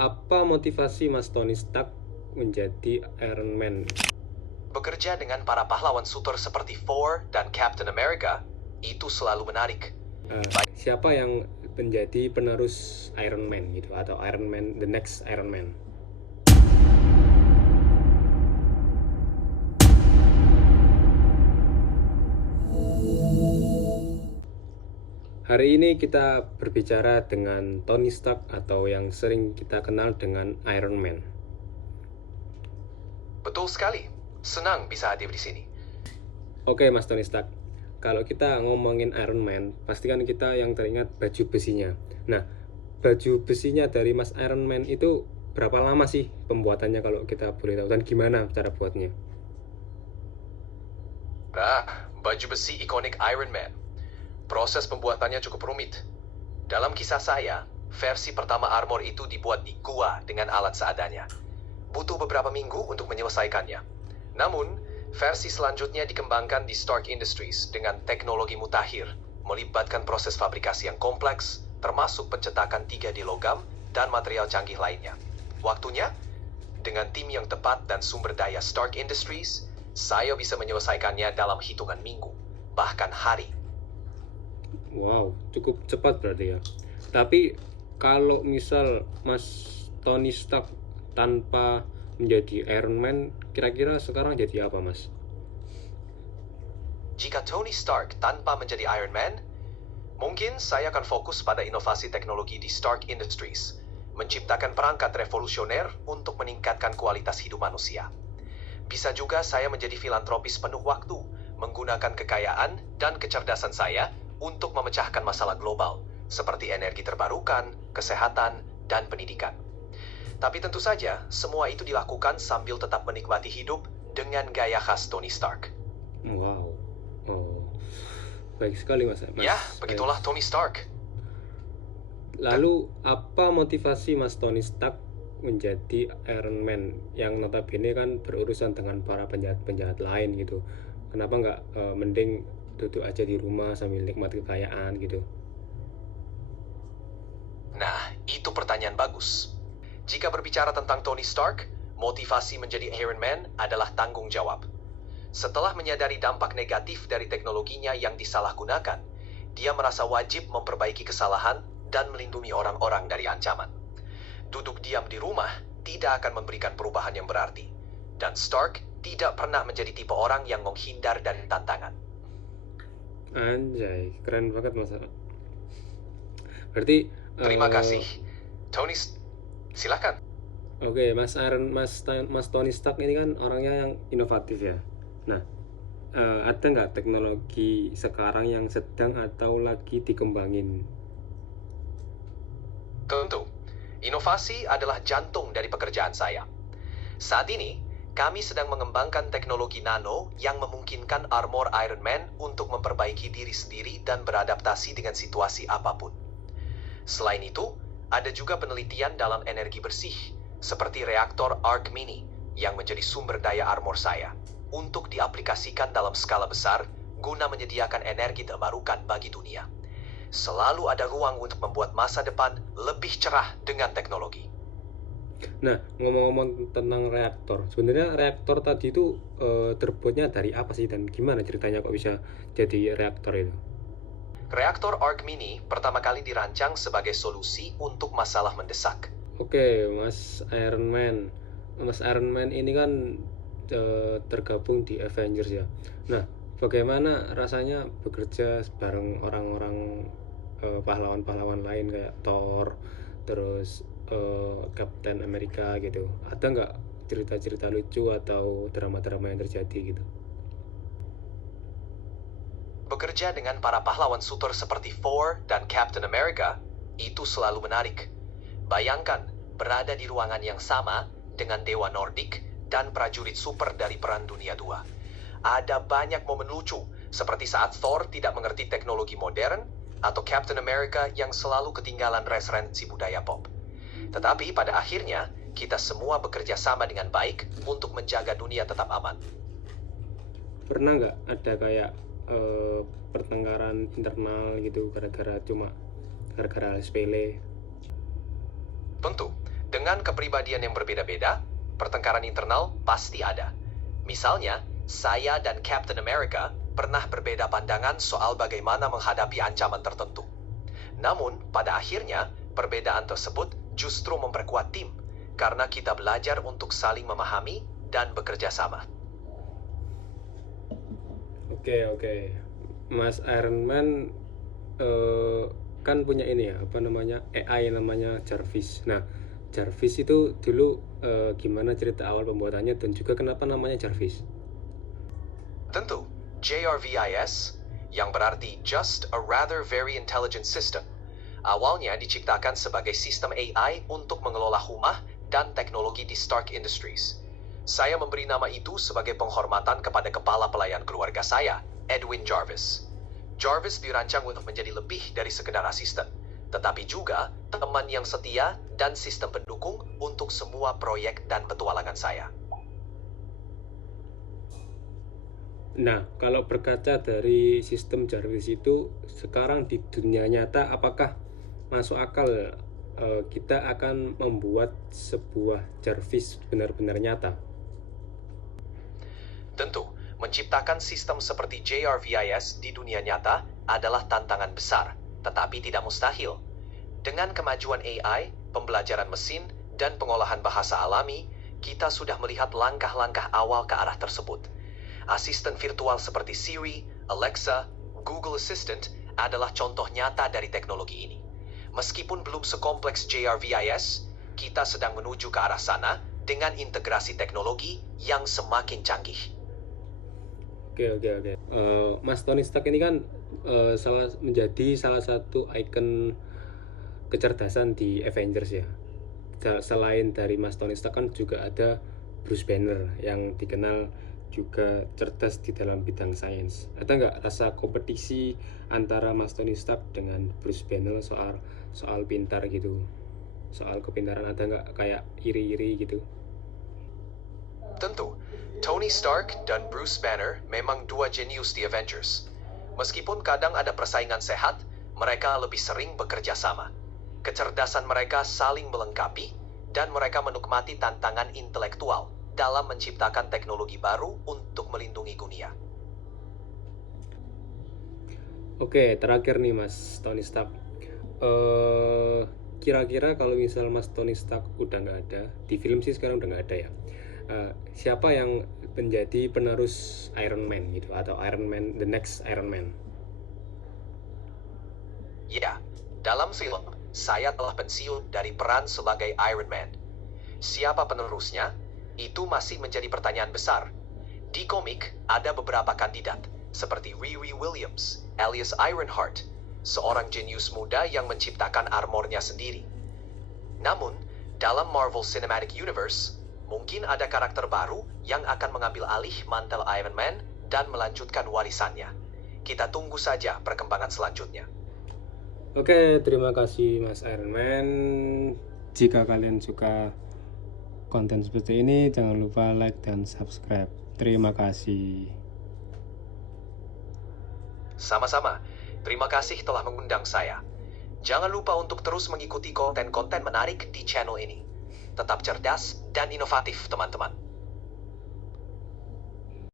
Apa motivasi Mas Tony Stark menjadi Iron Man? Bekerja dengan para pahlawan super seperti Thor dan Captain America itu selalu menarik. Siapa yang menjadi penerus Iron Man gitu, atau Iron Man, the next Iron Man? Hari ini kita berbicara dengan Tony Stark atau yang sering kita kenal dengan Iron Man. Betul sekali. Senang bisa hadir di sini. Oke Mas Tony Stark, kalau kita ngomongin Iron Man, pasti kan kita yang teringat baju besinya. Nah, baju besinya dari Mas Iron Man itu berapa lama sih pembuatannya kalau kita boleh tahu, dan gimana cara buatnya? Baju besi ikonik Iron Man. Proses pembuatannya cukup rumit. Dalam kisah saya, versi pertama armor itu dibuat di gua dengan alat seadanya. Butuh beberapa minggu untuk menyelesaikannya. Namun, versi selanjutnya dikembangkan di Stark Industries dengan teknologi mutakhir, melibatkan proses fabrikasi yang kompleks, termasuk pencetakan 3D logam dan material canggih lainnya. Waktunya, dengan tim yang tepat dan sumber daya Stark Industries, saya bisa menyelesaikannya dalam hitungan minggu, bahkan hari. Wow, cukup cepat berarti ya. Tapi kalau misal Mas Tony Stark tanpa menjadi Iron Man, kira-kira sekarang jadi apa Mas? Jika Tony Stark tanpa menjadi Iron Man, mungkin saya akan fokus pada inovasi teknologi di Stark Industries, menciptakan perangkat revolusioner untuk meningkatkan kualitas hidup manusia. Bisa juga saya menjadi filantropis penuh waktu, menggunakan kekayaan dan kecerdasan saya untuk memecahkan masalah global, seperti energi terbarukan, kesehatan, dan pendidikan. Tapi tentu saja, semua itu dilakukan sambil tetap menikmati hidup dengan gaya khas Tony Stark. Wow, oh, baik sekali Mas. Ya, begitulah Tony Stark. Lalu apa motivasi Mas Tony Stark menjadi Iron Man yang notabene kan berurusan dengan para penjahat-penjahat lain gitu? Kenapa nggak mending duduk aja di rumah sambil nikmat kekayaan gitu? Nah, itu pertanyaan bagus. Jika berbicara tentang Tony Stark, motivasi menjadi Iron Man adalah tanggung jawab. Setelah menyadari dampak negatif dari teknologinya yang disalahgunakan, dia merasa wajib memperbaiki kesalahan dan melindungi orang-orang dari ancaman. Duduk diam di rumah tidak akan memberikan perubahan yang berarti. Dan Stark tidak pernah menjadi tipe orang yang menghindar dari tantangan. Anjay, keren banget Mas. Berarti Terima kasih. Tony, silakan. Oke, Mas Tony Stark ini kan orangnya yang inovatif ya. Nah, ada nggak teknologi sekarang yang sedang atau lagi dikembangin? Tentu, inovasi adalah jantung dari pekerjaan saya. Saat ini, kami sedang mengembangkan teknologi nano yang memungkinkan armor Iron Man untuk memperbaiki diri sendiri dan beradaptasi dengan situasi apapun. Selain itu, ada juga penelitian dalam energi bersih, seperti reaktor Arc Mini yang menjadi sumber daya armor saya, untuk diaplikasikan dalam skala besar guna menyediakan energi terbarukan bagi dunia. Selalu ada ruang untuk membuat masa depan lebih cerah dengan teknologi. Nah, ngomong-ngomong tentang reaktor, sebenarnya reaktor tadi itu terbuatnya dari apa sih, dan gimana ceritanya kok bisa jadi reaktor itu? Reaktor Arc Mini pertama kali dirancang sebagai solusi untuk masalah mendesak. Oke, Mas Iron Man. Mas Iron Man ini kan tergabung di Avengers ya. Nah, bagaimana rasanya bekerja bareng orang-orang pahlawan-pahlawan lain kayak Thor, terus Captain America gitu? Ada nggak cerita-cerita lucu atau drama-drama yang terjadi gitu? Bekerja dengan para pahlawan super seperti Thor dan Captain America itu selalu menarik. Bayangkan berada di ruangan yang sama dengan dewa Nordik dan prajurit super dari Perang Dunia II. Ada banyak momen lucu, seperti saat Thor tidak mengerti teknologi modern atau Captain America yang selalu ketinggalan referensi budaya pop. Tetapi pada akhirnya, kita semua bekerja sama dengan baik untuk menjaga dunia tetap aman. Pernah nggak ada kayak pertengkaran internal gitu gara-gara hal sepele? Tentu, dengan Dengan kepribadian yang berbeda-beda, pertengkaran internal pasti ada. Misalnya, saya dan Captain America pernah berbeda pandangan soal bagaimana menghadapi ancaman tertentu. Namun, pada akhirnya, perbedaan tersebut justru memperkuat tim karena kita belajar untuk saling memahami dan bekerja sama. Oke. Mas Iron Man kan punya ini ya, apa namanya, AI namanya Jarvis. Nah, Jarvis itu dulu gimana cerita awal pembuatannya dan juga kenapa namanya Jarvis? Tentu, JRVIS, yang berarti Just a Rather Very Intelligent System, awalnya diciptakan sebagai sistem AI untuk mengelola rumah dan teknologi di Stark Industries. Saya memberi nama itu sebagai penghormatan kepada kepala pelayan keluarga saya, Edwin Jarvis. Jarvis dirancang untuk menjadi lebih dari sekedar asisten, tetapi juga teman yang setia dan sistem pendukung untuk semua proyek dan petualangan saya. Nah, kalau berkaca dari sistem Jarvis itu sekarang di dunia nyata, apakah masuk akal kita akan membuat sebuah Jarvis benar-benar nyata? Tentu, menciptakan sistem seperti JRVIS di dunia nyata adalah tantangan besar, tetapi tidak mustahil. Dengan kemajuan AI, pembelajaran mesin, dan pengolahan bahasa alami, kita sudah melihat langkah-langkah awal ke arah tersebut. Asisten virtual seperti Siri, Alexa, Google Assistant adalah contoh nyata dari teknologi ini. Meskipun belum sekompleks JRVIS, kita sedang menuju ke arah sana dengan integrasi teknologi yang semakin canggih. Oke. Mas Tony Stark ini kan menjadi salah satu ikon kecerdasan di Avengers ya. Selain dari Mas Tony Stark kan juga ada Bruce Banner yang dikenal juga cerdas di dalam bidang sains. Ada nggak rasa kompetisi antara Mas Tony Stark dengan Bruce Banner soal pintar gitu? Soal kepintaran ada nggak kayak iri-iri gitu? Tentu, Tony Stark dan Bruce Banner memang dua jenius di Avengers. Meskipun kadang ada persaingan sehat, mereka lebih sering bekerja sama. Kecerdasan mereka saling melengkapi, dan mereka menikmati tantangan intelektual dalam menciptakan teknologi baru untuk melindungi dunia. Oke, terakhir nih Mas Tony Stark. Kira-kira kalau misal Mas Tony Stark udah nggak ada, di film sih sekarang udah nggak ada ya. Siapa yang menjadi penerus Iron Man gitu, atau Iron Man, the next Iron Man? Ya, dalam film, saya telah pensiun dari peran sebagai Iron Man. Siapa penerusnya? Itu masih menjadi pertanyaan besar. Di komik, ada beberapa kandidat, seperti Riri Williams, alias Ironheart, seorang jenius muda yang menciptakan armornya sendiri. Namun, dalam Marvel Cinematic Universe, mungkin ada karakter baru yang akan mengambil alih mantel Iron Man dan melanjutkan warisannya. Kita tunggu saja perkembangan selanjutnya. Oke, terima kasih Mas Iron Man. Jika kalian suka konten seperti ini, jangan lupa like dan subscribe. Terima kasih. Sama-sama, terima kasih telah mengundang saya. Jangan lupa untuk terus mengikuti konten-konten menarik di channel ini. Tetap cerdas dan inovatif, teman-teman.